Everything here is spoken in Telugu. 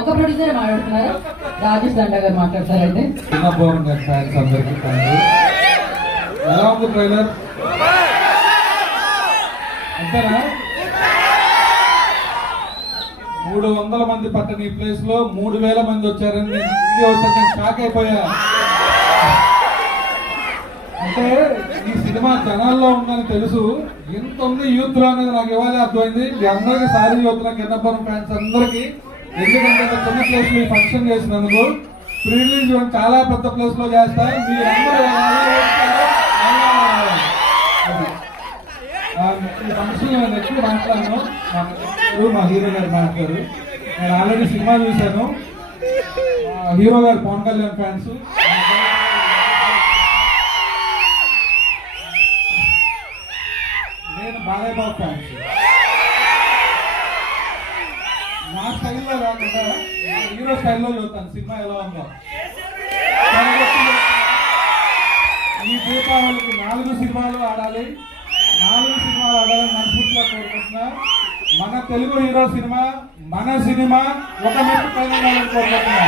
ఒక ప్రొడ్యూసర్ మాట్లాడుతున్నారు, రాజేష్ దండ గారు మాట్లాడతారు. అయితే ఫ్యాన్స్ అందరికీ ఎలా ఉంది ట్రైలర్ అంతేనా? 300 మంది పట్టని ఈ ప్లేస్ లో 3000 మంది వచ్చారని వీడియో వస్తే నేను షాక్ అయిపోయా. అంటే ఈ సినిమా జనాల్లో ఉందని తెలుసు, ఎంత ఉంది యూత్ లో అనేది నాకు ఇవాళ అర్థమైంది. మీ అందరికీ సారీ చెబుతున్నా కిన్నపురం ఫ్యాన్స్ అందరికీ, ఎందుకంటే చిన్న ప్లేస్ లో ఫంక్షన్ చేసినందుకు. ప్రీ రిలీజ్ చాలా పెద్ద ప్లేస్ లో చేస్తా, మీరందరూ ఈ ఫంక్షన్ నేను ఎక్కువ మాట్లాడను, మా హీరో గారు మాట్లాడారు. నేను ఆల్రెడీ సినిమా చూశాను, హీరో గారు పవన్ కళ్యాణ్ ఫ్యాన్స్, నేను బాలయ్య బాబు ఫ్యాన్స్. నా స్టైల్లో కాకుండా హీరో స్టైల్లో చూస్తాను సినిమా ఎలా ఉందో. ఈ దీపావళికి 4 సినిమాలు ఆడాలి, 4 సినిమాలు ఆడాలని మనస్ఫూర్తిగా కోరుకుంటున్నా. మన తెలుగు హీరో సినిమా, మన సినిమా ఒక మెట్టు పైన కోరుకుంటున్నా.